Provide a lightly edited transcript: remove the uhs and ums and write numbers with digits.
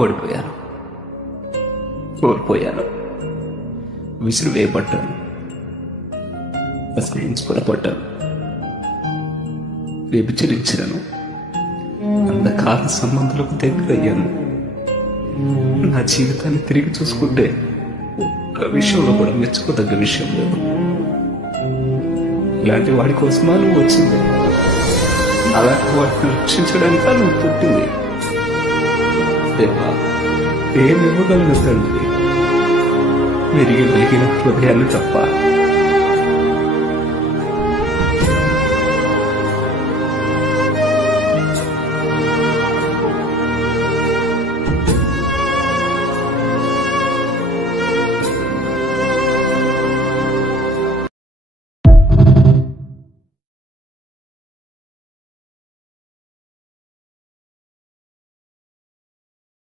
ఓడిపోయాను, కోల్పోయాను, విసిరి వేయబడ్డాను, అసహించుకొనబడ్డాను, వ్యభిచరించాను, అంధకార సంబంధాలకు దగ్గరయ్యాను. నా జీవితాన్ని తిరిగి చూసుకుంటే ఒక్క విషయంలో కూడా మెచ్చుకోదగ్గ విషయం లేదు. ఇలాంటి వాడి కోసమా నువ్వు వచ్చింది? అలాంటి వాటిని రక్షించడానికా నువ్వు పుట్టింది? దేవా, ఏమివ్వగలను తండ్రి? విరిగిన హృదయాన్ని తప్ప